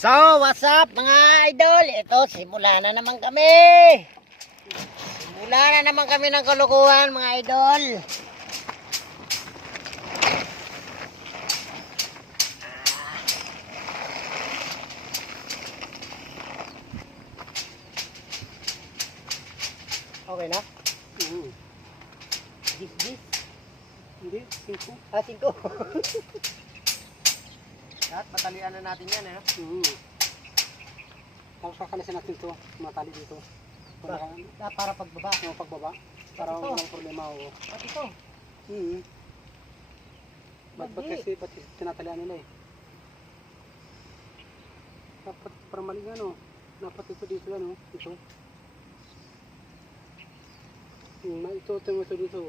So, what's up mga idol? Ito, simula na naman kami. Simula na naman kami ng kalukuhan mga idol. Okay na? This? Hindi, 5. Ah, 5. Lahat, patalian na natin yan, eh. Tapos kakalisin natin ito, matali dito. Para pagbaba. Pagbaba. Para Ito. walang problema ako. At ito. Ba't kasi tinatalian nila eh. Dapat para mali nga no. Dapat ito dito ano. Ito. Ito dito.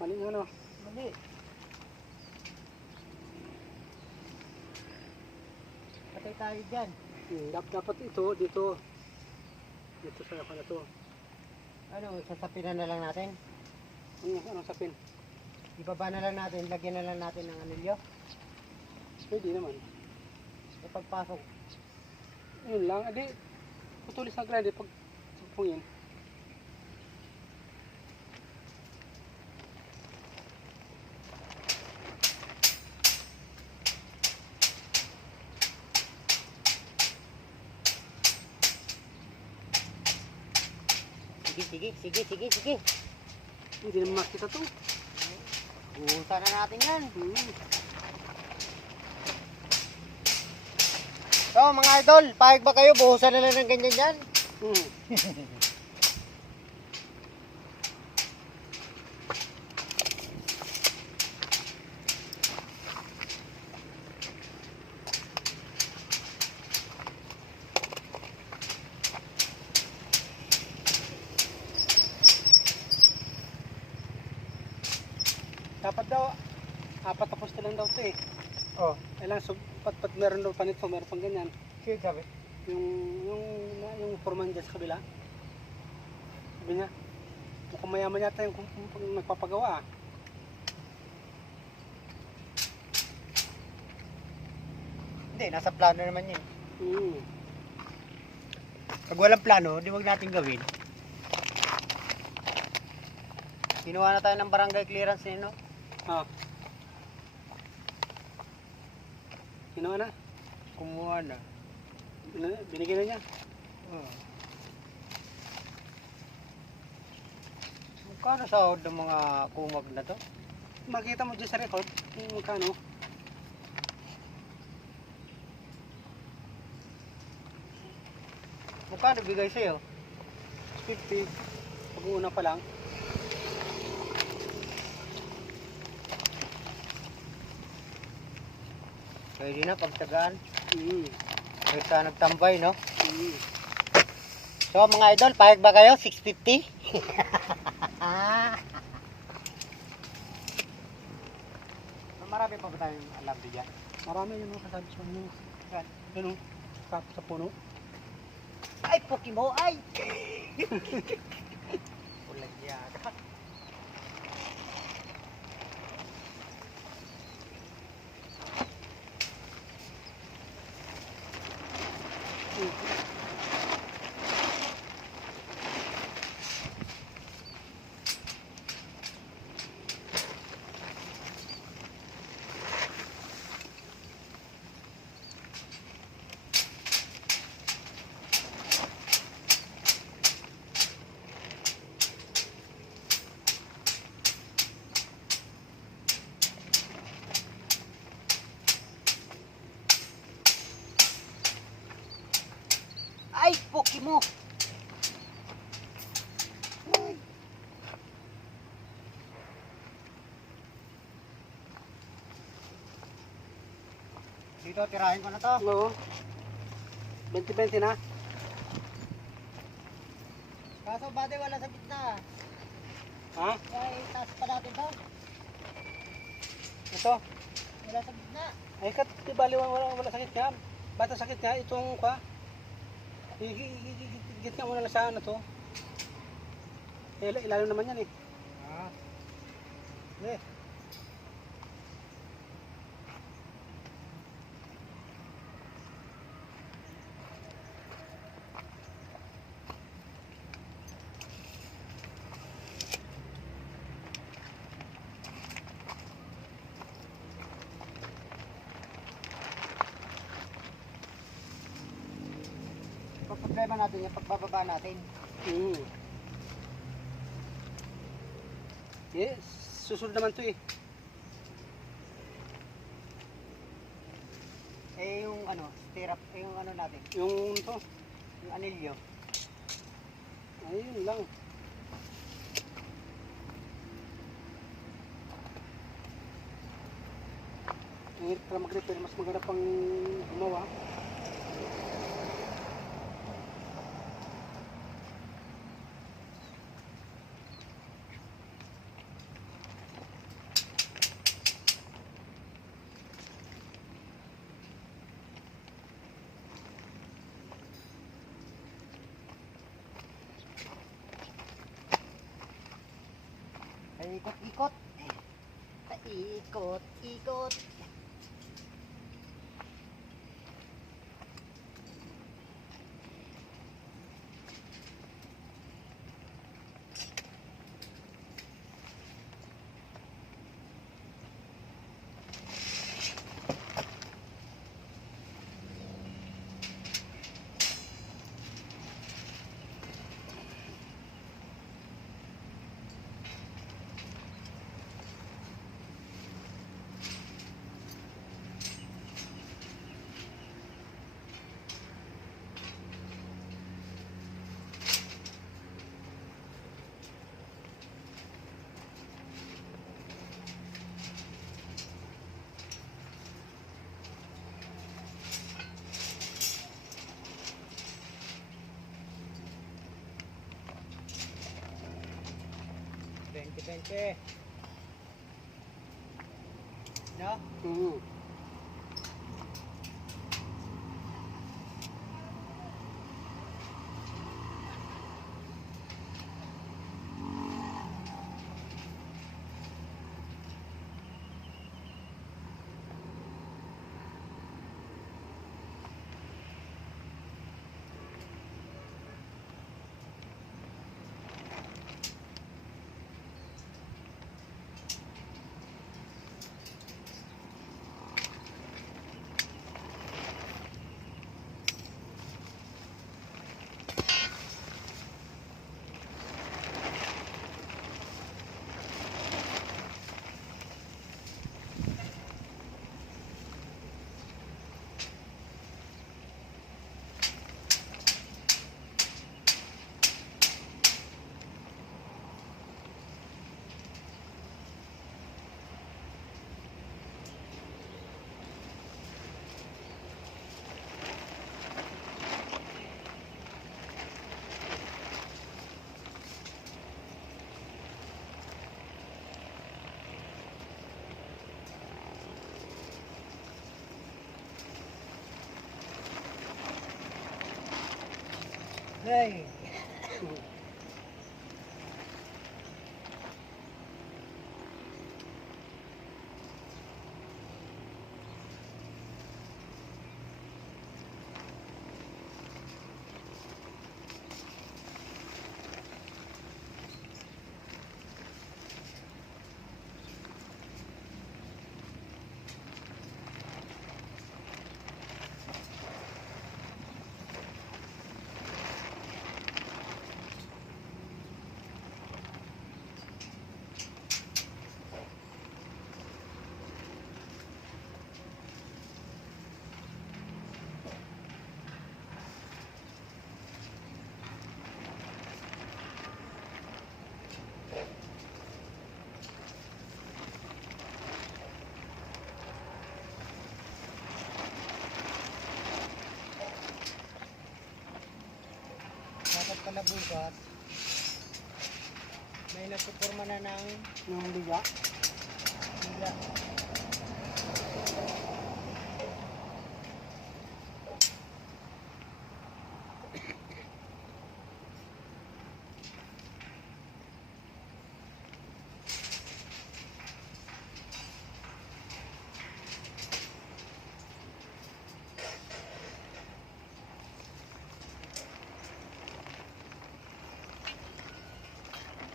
Mali nga no. Mali. Patay tayo dyan. Dapat ito dito. Dito sa ako na to. Ano, sasapinan na lang natin? Anong sapin? Ibaba na lang natin, lagyan na lang natin ng anilyo. Pwede naman. Ipagpasok. Yun lang. Adi, putulis na grande pag pungin. Sige. Hindi naman makita to. Buhusan na natin yan. So mga idol, pahig ba kayo? Buhusan na lang ng ganyan dyan. Dapat daw, 4 tapos na lang daw ito eh. Oh, Kailangan pat meron daw pa nito, meron pang ganyan. sige sabi. Yung foreman dyan sa kabila. Sabi niya, mukhang mayaman yata yung nagpapagawa ah. Hindi, nasa plano naman yun. Mm. Pag walang plano, di wag natin gawin. Kinuha na tayo ng barangay clearance eh, no? Ah. Ginawa na? Kumuha na. Binigyan na niya. Oh. Magkano sahod ng mga kumag na to? Makita mo dyan sa record kung magkano. Magkano bigay sa'yo? 50. Pag-uuna pa lang. Pwede na pagtagaan. Mm. Kaysa nagtambay, no? Mm. So mga idol, pahig ba kayo? 650? Marami pa ba tayong alam diyan? Marami yung mga kasabi sa mga ano, sa puno. Ay, Pokimo, ay! Ulag yata. Ay, Pokimo! Ay. Dito, tirahin ko na to. Oo. 20-20 na. Kaso bade wala sa gitna. Ha? Ay, taas pa natin to. Ito. Wala sa gitna. Ay kat, di bali wala sakit niya. Bata sakit niya, itong kwa. Gitna mo na lang sa ano to. Ilalim naman yan eh. problema natin yung pagbababa natin. Yes, susunod naman to eh. Eh yung ano, stirrup, eh yung ano natin, Yung to, yung anilyo. ayun lang. Ang hirap pala mag-repair, mas maganda pang gumawa. Ay ikot-ikot. Ikot-ikot. Bente. No? Hey. Dapat pala bukas, may nasuporma na ng Yung liga. hila.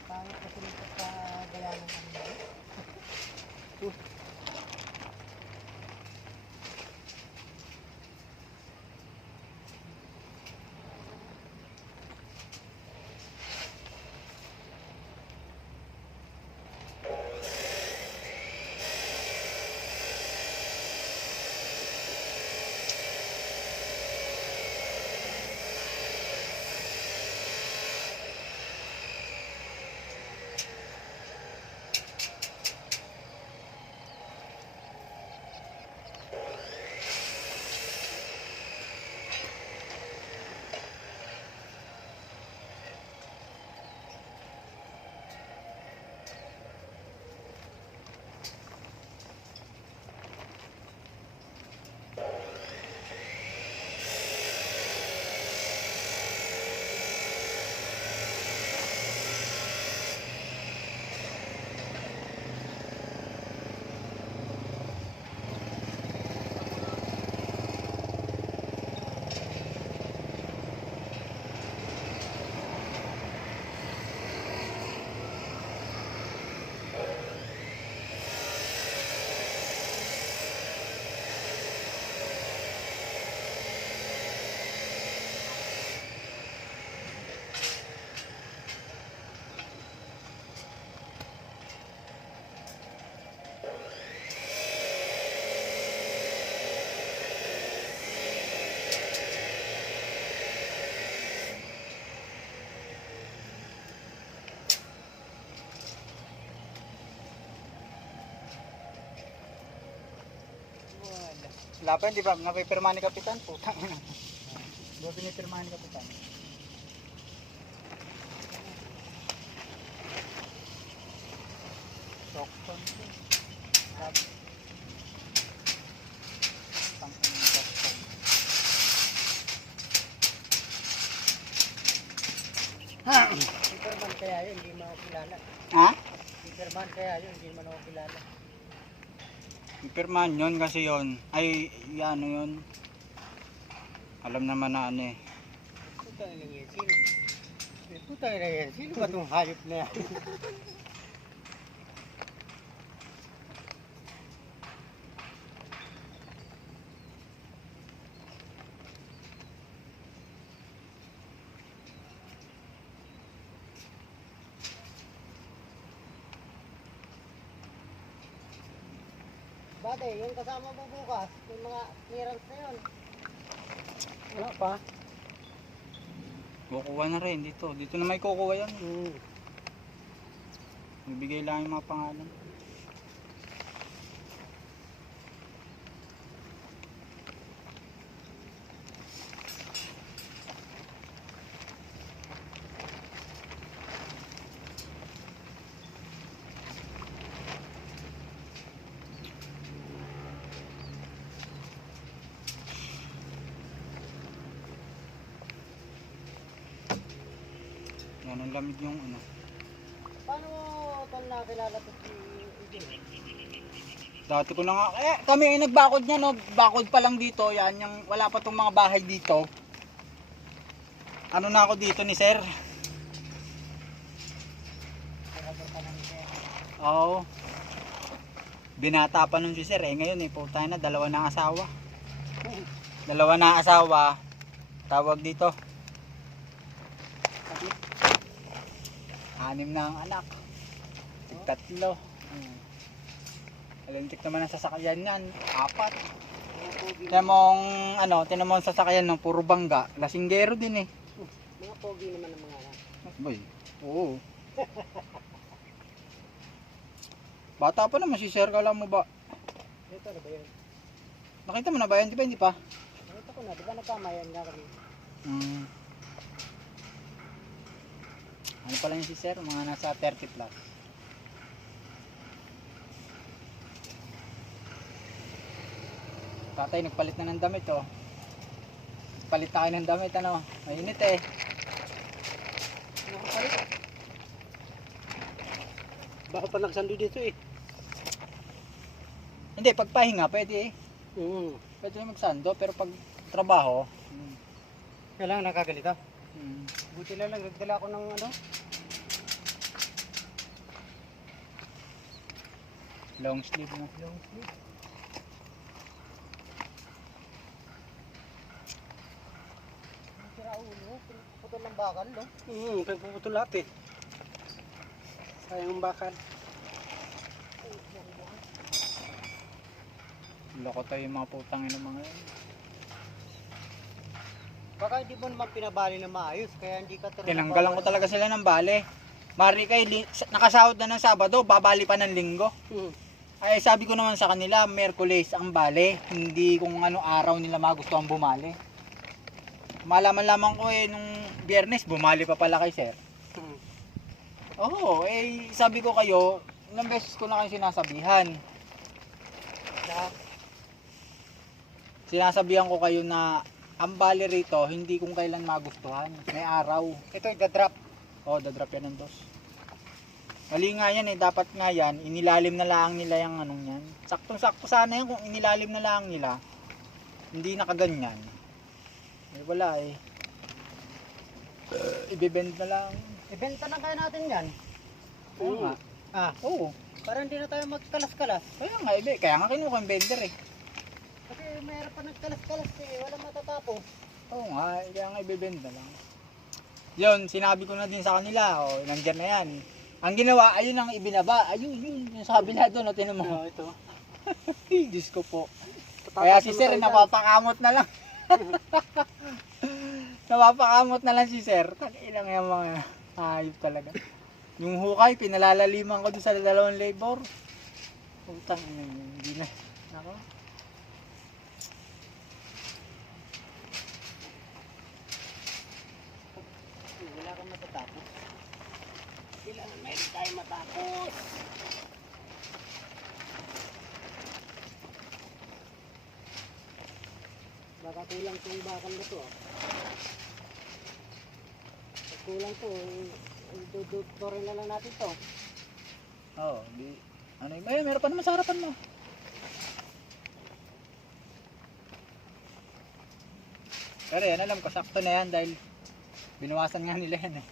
Pangit kasi nito sa gaya ng ano. Wala pa, di ba? Napipirma ni Kapitan. Putang ina. Di ba pinipirma ni Kapitan? Stockton. Sabi. Tangin ng Stockton. Superman kaya yun, hindi mo ako kilala. Ha? Superman kaya yun, hindi mo ako kilala. Pipirmahan yun kasi yun. Ay, ano yun. Alam naman na ano eh. Putang ina yan, sino? Putang ina yan, sino ba itong hayop na yan? Bate, yung kasama mo bukas, yung mga clearance na yun. Wala pa. Kukuha na rin dito. Dito na may kukuha yan. Ibigay lang yung mga pangalan. Yan ang lamig yung ano. Paano mo tol nakilala to si Iggy? Dati ko na nga, kami ay nagbakod niya no, bakod pa lang dito, yan, yung wala pa tong mga bahay dito. Ano na ako dito ni sir? Oo. Binata pa nun si sir ngayon puta na, dalawa na asawa. Dalawa na asawa, tawag dito. 6 na ang anak. 3. Alintik naman ang sasakyan yan. 4. Tinan mo ang sasakyan ng puro bangga. Lasinggero din eh. Mga pogi naman ang mga anak. Boy. Oo. Bata pa naman si sir, kala mo ba? Ito na ba yun? Nakita mo na ba yan? Di ba hindi pa? Ito ko na, di ba nagkamayan nga kami? Ano pala yung si sir? Mga nasa 30 plus. Tatay nagpalit na ng damit oh. Palit na kayo ng damit ano. Mainit eh. Baka pa nagsando dito eh. Hindi, pagpahinga pwede eh. Pwede magsando pero pag trabaho. Kailangan nakagalito. Hmm. Buti na lang, nagdala ko ng ano? Long sleeve na. Long sleeve. Sira ulo, putol ng bakal, no? Pagpuputol lahat eh. Sayang ang bakal. Loko tayo yung mga putang ina mga yan. Baka hindi mo naman pinabali na maayos, kaya hindi ka Tinanggalan ko talaga sila ng bale. Mari kay nakasahod na ng Sabado, babali pa ng Linggo. Ay sabi ko naman sa kanila, Miyerkules ang bale, hindi kung ano araw nila magustuhan bumali. Malaman-laman ko nung Biyernes bumali pa pala kay sir. Oo, sabi ko kayo, ilang beses ko na kayo sinasabihan. Sinasabihan ko kayo na ang bali rito, hindi kung kailan magustuhan. May araw. Ito, dadrop. Oo, dadrop yan ng 2. Mali nga yan dapat nga yan, inilalim na lang nila yung anong yan. Saktong-sakto sana yan kung inilalim na lang nila. Hindi nakaganyan. Wala eh. Ibebend na lang. Ibenta na kaya natin yan. Oo nga. Oo. Para hindi na tayo magkalas-kalas. Kaya nga kinuha yung vendor eh. Kasi mayroon pa nagkalas-kalas eh, walang matatapos. Oo nga, kaya nga ibebenda lang. Yun, sinabi ko na din sa kanila, nandyan na yan. Ang ginawa, ayun ang ibinaba. Ayun, yung sa kabila doon, tinan mo. Ito. Diyos ko po. Kaya si sir, napapakamot na lang. Napapakamot na lang si sir. Ilang yung mga hayop talaga. Yung hukay, pinalalaliman ko doon sa 2 labor. Utang, hindi na. Ako. Kailangan meron tayo matapos. Baka kulang itong bakal na to. Pag kulang to, dudutorin na lang natin to. Oo, di. Ano yung, ay, meron pa naman sa harapan mo. Pero yan, alam ko, sakto na yan dahil binawasan nga nila yan eh.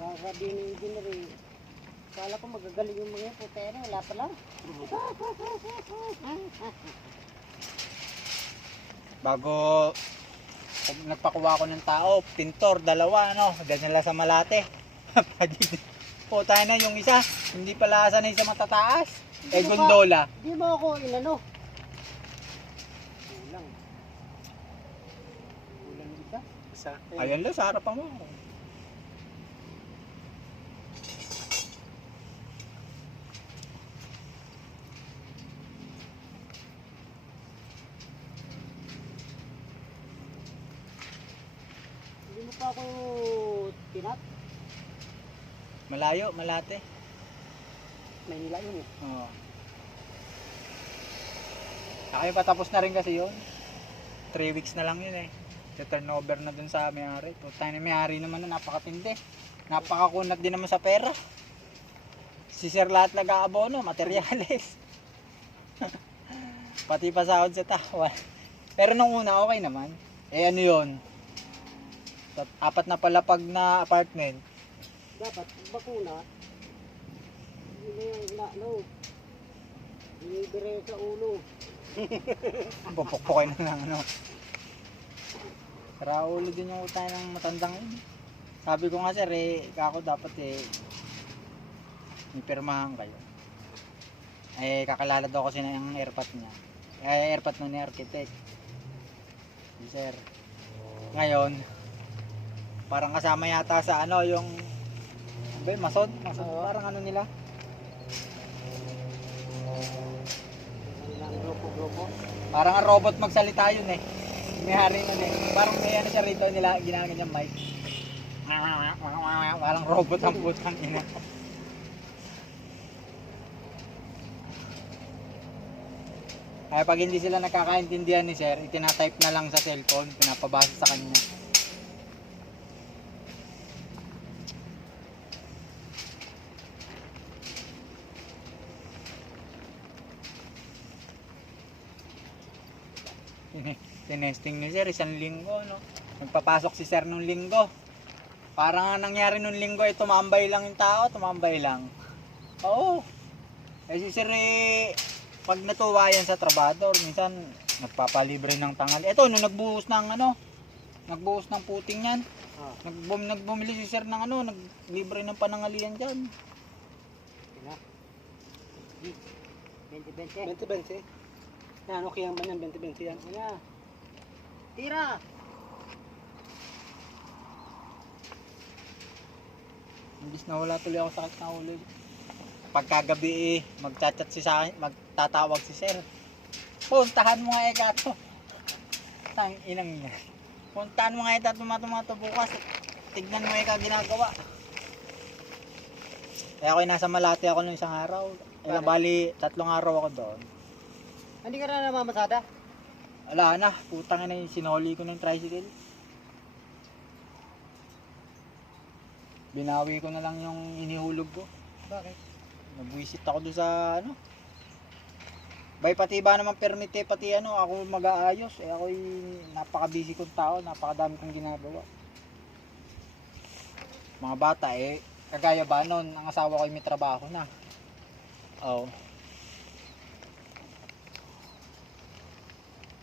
Baka sabihin ng engineer eh. Kala ko magagaling yung mga putera. Wala pala. Bago nagpakuha ko ng tao, pintor, dalawa, ano, ganyan lang sa Malate. Puta na yung isa, hindi pala sanay sa matataas. Eh, Di mo gondola. Di mo ako inano. Kulang. Kulang yung isa. Isa. Ayan lang, sa harapan mo. Hindi mo pa ako tinat. Malayo, Malate. Maynila yun eh. Oo. Ako yung patapos na rin kasi yun. 3 weeks na lang yun eh. Sa turnover na dun sa may-ari. Putang na may-ari naman na napakatindi. Napakakunat din naman sa pera. Si Sir lahat nag-aabono, materyales. Pati pasahod sa tawad. Pero nung una okay naman. Eh ano yun? 4 na palapag na apartment. Dapat bakuna. Hindi yung ano. Inibire sa ulo. Pupukpukin na lang ano. Raulo din yung utang ng matandang yun. Sabi ko nga sir eh, kako dapat eh may pirmahan kayo. Eh kakilala daw kasi na yung airpot niya. Eh airpot nun ni architect. Si sir. Ngayon, parang kasama yata sa ano yung ba, masod, parang ano nila. Ilang grupo-grupo. Parang ang robot magsalita yun eh. May hari nun eh. Parang may ano siya rito nila, ginamit niyang mic. Parang robot ang putang ina. Kaya pag hindi sila nakakaintindihan ni sir, itinatype na lang sa cellphone, pinapabasa sa kanya. Tinesting ni sir, 1 linggo, no? Nagpapasok si sir nung linggo. Parang ang nangyari nung linggo ay tumambay lang yung tao, tumambay lang. Oo. Eh si sir eh, pag natuwa yan sa trabador, minsan nagpapalibre ng tanghali. Ito, nung nagbuhos ng ano, nagbuhos ng puting yan. Nagbumili si sir ng ano, naglibre ng panangalian dyan. 20-20. 20-20. Yan, okay yan ba yan? 20-20 yan. Ano? Tira! Imbis na wala tuloy ako sakit na ulo. Pagkagabi eh, magchat-chat si sa akin, magtatawag si sir. Puntahan mo nga eh kato. Tang inang niya. Puntahan mo nga eh tumato bukas. Tignan mo eh ka ginagawa. Kaya ako'y nasa Malate ako nung isang araw. Eh, bali 3 araw ako doon. Hindi ka na namamasada? Wala na, putang na yung sinoli ko ng tricycle. Binawi ko na lang yung inihulog ko. Bakit? Nagwisit ako doon sa ano. Bay pati ba naman permit eh, pati ano, ako mag-aayos. Eh ako'y napaka-busy kong tao, napakadami kong ginagawa. Mga bata eh, kagaya ba nun, ang asawa ko may trabaho na. Oo.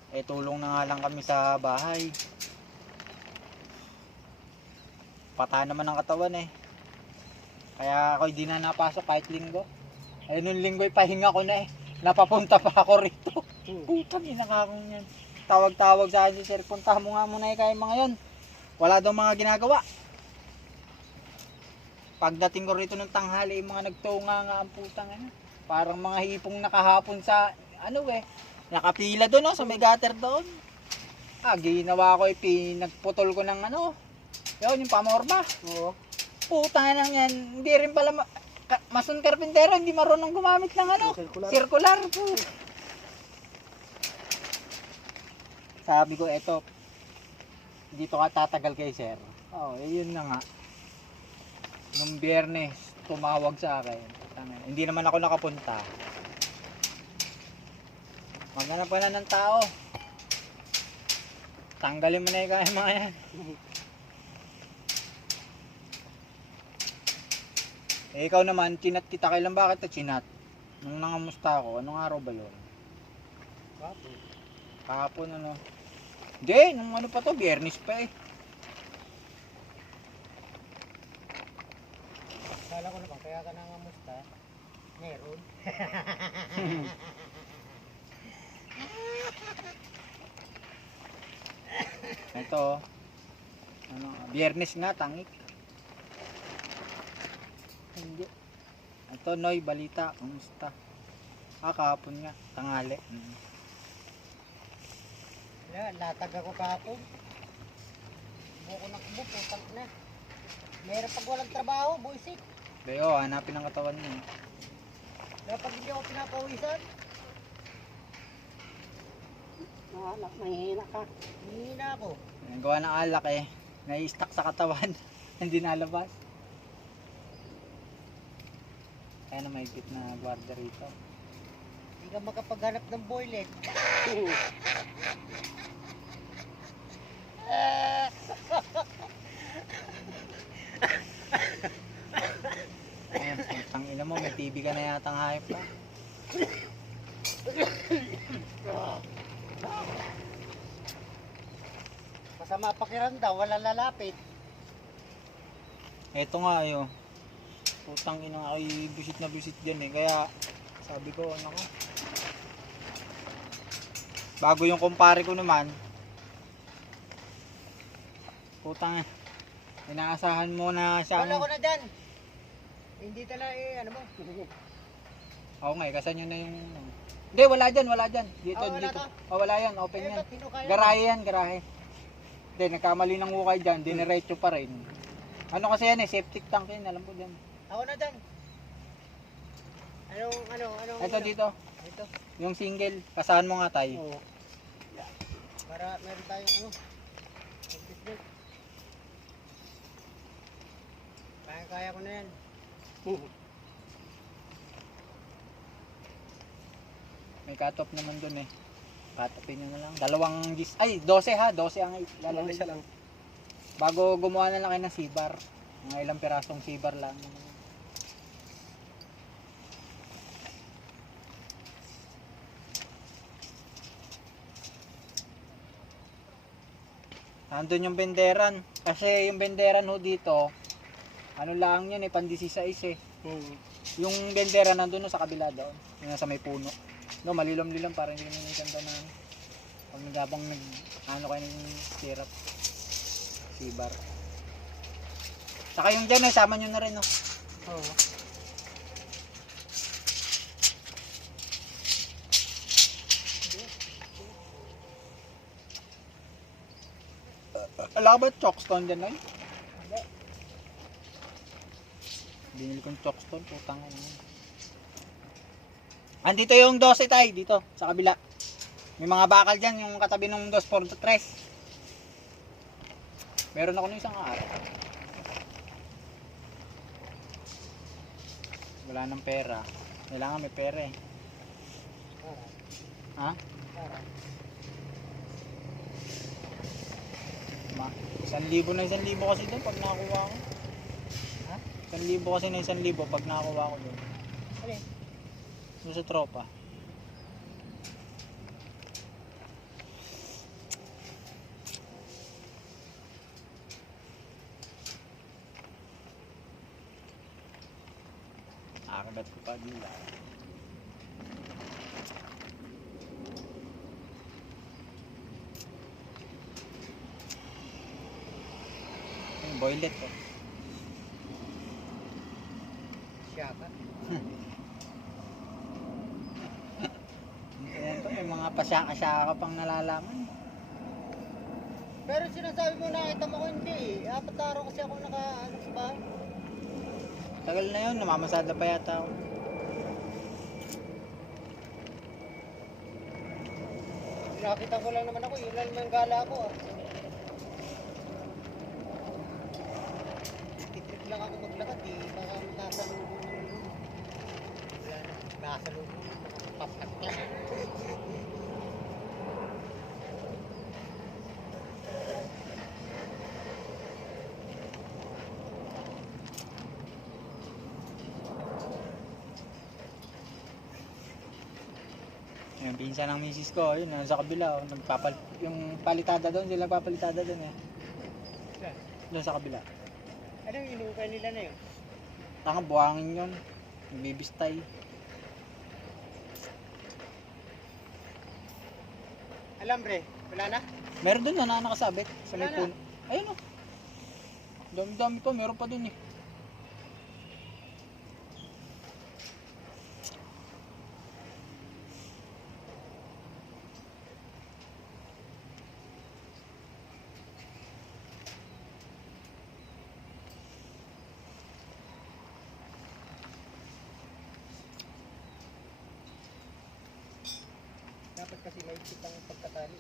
Eh tulong na nga lang kami sa bahay. Pata naman ang katawan eh. Kaya ako hindi na napasok kahit linggo. Eh nung linggo pahinga ko na eh. Napapunta pa ako rito. Putang ina ka akong yan. Tawag-tawag sa akin si sir, punta mo nga muna eh kayo mga yon. Wala daw mga ginagawa. Pagdating ko rito ng tanghali, mga nagtunga nga ang putang ina. Parang mga hipong nakahapon sa ano eh. Nakapila doon, no, sa may gutter doon. Ginawa ko, pinagputol ko ng ano. Yun, yung pamorba. Oo. Putang ina yan. Hindi rin pala, mason karpintero, hindi marunong gumamit ng ano. Circular. Circular. Sabi ko, eto, dito ka tatagal kay sir. Yun na nga. Nung Biyernes, tumawag sa akin. Hindi naman ako nakapunta. Maghanap ka na ng tao. Tanggalin mo na yung mga yan. Ikaw naman, chinat kita. Kailan ba kita chinat? Nung nangamusta ako, anong araw ba yun? Kahapon ano. Hindi, nung ano pa to, Biyernes pa eh. Kala ko naman, kaya ka nangamusta. Meron. Ito, Biyernes nga, tangik. Hindi. Ito, Noy, balita, kamusta? Kahapon nga, tanghali. Latag ako kahapon. Buko ng kubo, putang na. Meron pag walang trabaho, buisit. Pero, hanapin ang katawan niyo. Dapat hindi ako pinapawisan. Nahalak, mahihina ka. Hihina ako. Ang gawa ng alak eh, nai-stuck sa katawan, hindi nalabas. Kaya na mahigpit na guardia rito. Hindi ka makapaghanap ng boylet. Ayun, putang ina mo, may TV ka na yatang hayop pa. Masama pakiramdam, wala lalapit. Eto nga ayo. Putang ina nga, ay busit na busit dyan eh. Kaya sabi ko, ano ko. Bago yung kumpare ko naman. Putang inaasahan mo na siya. Wala ko na dyan. Hindi talaga ano mo. Oo nga, kasan yun na yung... Hindi, wala dyan. Dito, Wala dito. to? Wala yan, open yan. Ba't hinukay mo? Garahe yan, garahe. Hindi, nagkamali ng hukay dyan, diniretso pa rin. Ano kasi yan eh, septic tank yan, alam ko dyan. Ako na dyan. Ano? Ito dito, Ito. yung single, kasahan mo nga tayo. Oo. Para meron tayong office break. Kaya ko na yan. May cut-off naman dun eh. Cut-offin nyo na lang. Dalawang gis, ay 12 ha, 12 ang lalagay. Isa lang. Bago gumawa na lang kayo ng sibar. Mga ilang pirasong sibar lang. Nandun yung benderan. Kasi yung benderan ho dito, ano lang yun eh, pan-16 eh. Yung benderan nandun no, sa kabila doon. Yung nasa may puno. No, malilam-lilam para hindi naman ganda na pag nagabang ano kayo ng syrup. Sibar. Saka yung dyan, sama nyo na rin, no? Oo. Wala ka ba chalkstone dyan, Noy? Binili kong chalkstone, putang ano. Andito yung 12 tay, dito, sa kabila. May mga bakal dyan, yung katabi ng 243. Meron ako ng isang araw. Wala nang pera. Kailangan may pera eh. Ha? 1,000 na 1,000 kasi doon pag nakakuha ko. Ha? 1,000 kasi na 1,000 pag nakakuha ko doon. Alin? Doon sa tropa. Nakagat ko pa gila. Yung boylet ko. Siya ka. Ayan pa, yung mga mga pasya-kasya ka pang nalalaman. Pero sinasabi mo nakita mo ko hindi eh. 4 araw kasi ako naka-ano sa bahay. Tagal na yun, namamasada pa yata ako. Nakita ko lang naman ako, yun lang naman yung gala ko ah. Titrip lang ako maglakad eh, baka makasalubong naman yun. Wala na, nakasalubong yun, papak lang. Yung pinsan ng misis ko, yun, nasa kabila, oh, yung palitada doon, sila papalitada doon eh. Doon sa kabila. Anong inukay nila na yun? Tanga, buhangin yun. Nagbibistay. Alambre, wala na? Meron doon na nakasabit sa may Wala na. puno. Ayun oh. Dami-dami pa, meron pa doon eh. Dapat kasi maigsit ang pagkatali.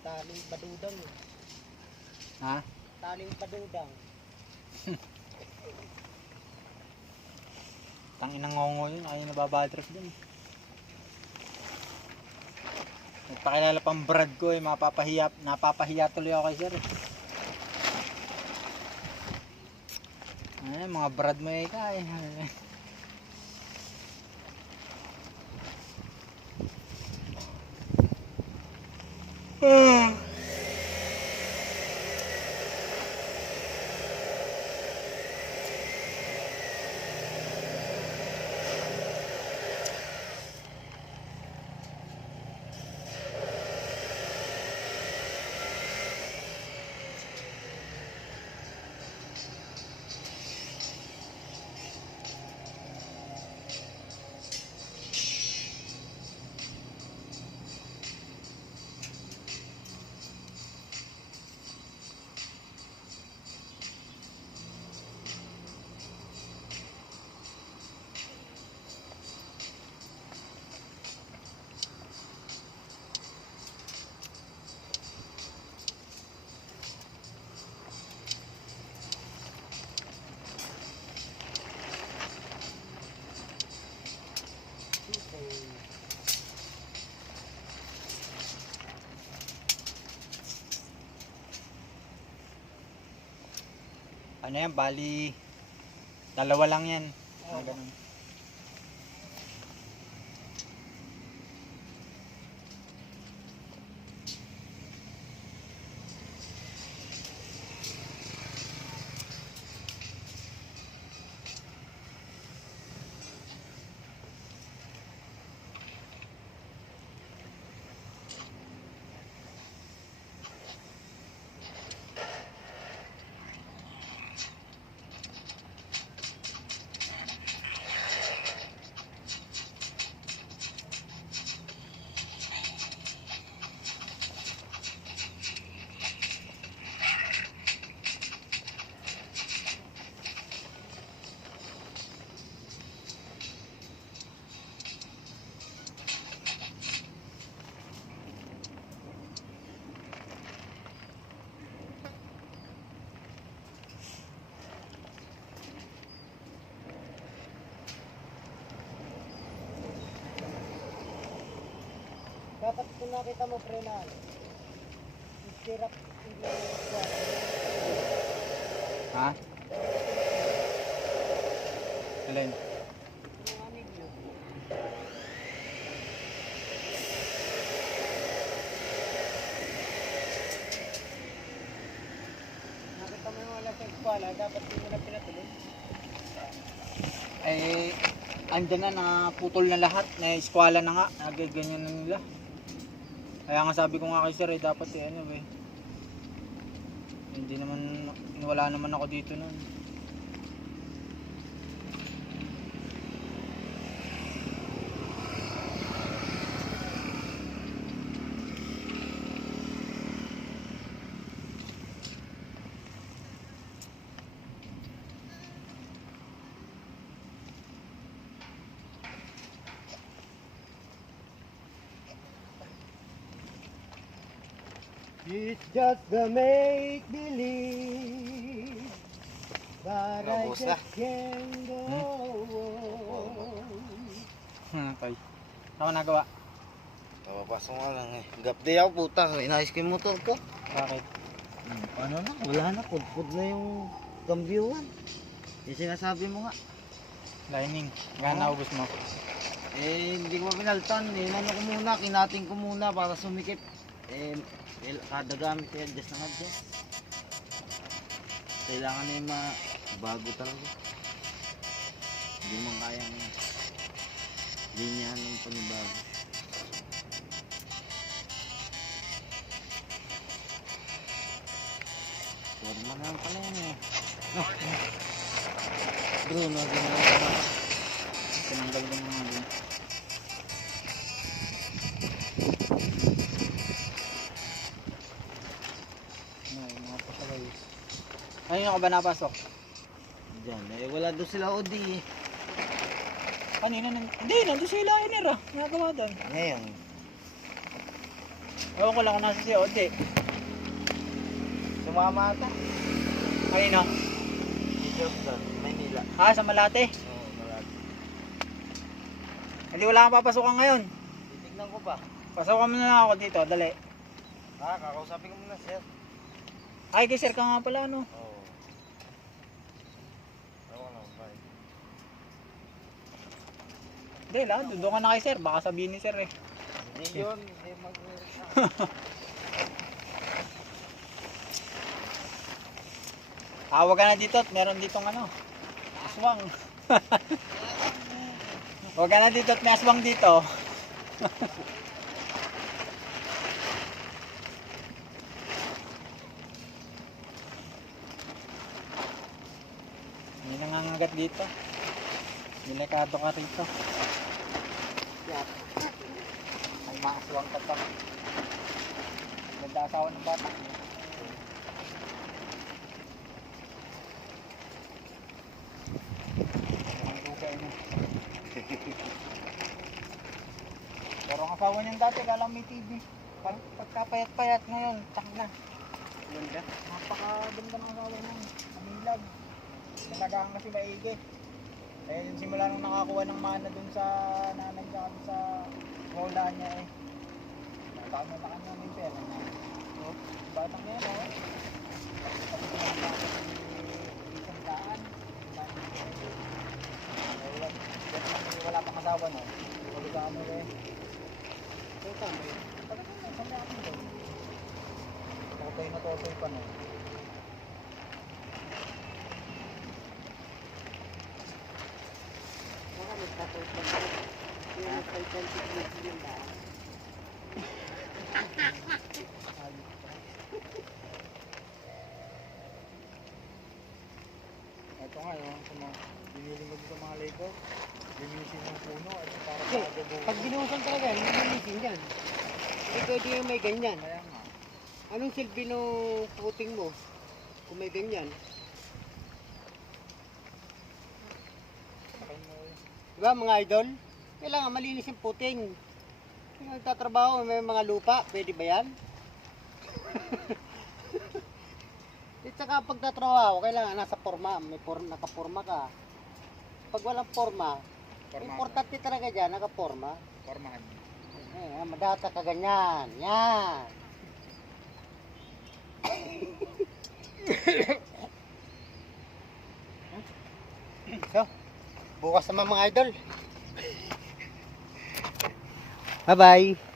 Taling padudang eh. Ha? Taling padudang. Tangin ng ngongo yun, ayaw nababadrip dun eh. Nagpakilala pang brad ko eh, napapahiya tuloy ako kay sir eh. Ay, mga brad mo eh ka eh. Ano yan, bali dalawa lang yan. Mga ganun. Dapat kung nakita mo frenan. Istirap hindi mo. Ha? Alin? Yung amig nyo. Nakita mo yung wala sa eskwala, dapat hindi mo na pinatuloy. Eh, andyan na, nakaputol na lahat. Na eskwala na nga, nagaganyan na nila. Kaya nga sabi ko nga kay sir dapat ano hindi naman, wala naman ako dito nun. It's just the make-believe, but I Nabos na. just can't go on. Okay. Ako nagawa. Napapasok nga lang eh. Gap day ako puta. Inayos ko yung motor ko. Bakit? Paano na? Wala na. Pudpud na yung kambyuhan. Yung sinasabi mo nga. Lining. Gana naubos mo. Eh, hindi ko pinaltan. Inano ko muna. Kinating ko muna para sumikip. Eh, kada gamit eh, adjust ng adjust. Kailangan na yung bago talaga. Hindi mo kayang linyahan ng panibago. Forma na lang pala yan eh. Bruno, ginawa ko na. Tinanggal din mga ano. Ay, mga pasaway. Kanina ka ba napasok? Diyan, eh wala doon sila Odi eh. Kanina hindi, nandun sila Enera. Nagawa doon. Ngayon, Ewan ko lang kung nasa siya, Ode. sumama ata. Kanina? Dito doon, Maynila. Ah, sa Malate. Oo, malaki. Hindi wala kang papasukan ngayon. Titignan ko pa. Pasukan mo na lang ako dito, dali. Kakausapin ko muna, sir. Ay, kay sir ka nga pala, ano? Oo. Ewan ko lang, bye. Hindi lang, doon ka na kay sir. Baka sabihin ni sir eh. Hindi yun, hindi Huwag ka na dito at meron ditong ano, aswang. Huwag ka na dito at may aswang dito. Hindi nangangagat dito. Delikado ka rito. Ay, maaswang ka to. Ganda asawa ng bata. Pero ang asawa niyan dati, kala may TV. Pagkapayat-payat ngayon, tak na. Ganda. Napakaganda ng asawa niyan. Kamilag. Talagang kasi maigi. Kaya yung simula nung nakakuha ng mana dun sa nanay niya dun sa lola niya eh. Nakakama na kanya ng pera na. So, batang yan oh. Pag isang daan. Wala pang asawa no. Wala ka ano eh. So tama yun. Talagang nasama ako doon. Totoy na totoy pa no. Baka magtapos pa rin. Yung nagpalpantik yung daan. Ito nga yung sa mga binili mo sa mga labor. Linisin ng puno at para Okay, sa pag binuhusan talaga, hindi linisin yan. Hindi pwede yung may ganyan. Kaya nga. Anong silbi nung puting mo? Kung may ganyan. Sakay mo eh. Diba mga idol? Kailangan malinis yung puting. Yung nagtatrabaho, may mga lupa, pwede ba yan? At saka pagtatrabaho, kailangan nasa forma, nakaporma ka. Pag walang forma, importante talaga dyan, nakaporma. Formahan. Madata ka ganyan, yan. So, bukas naman mga idol. Bye-bye.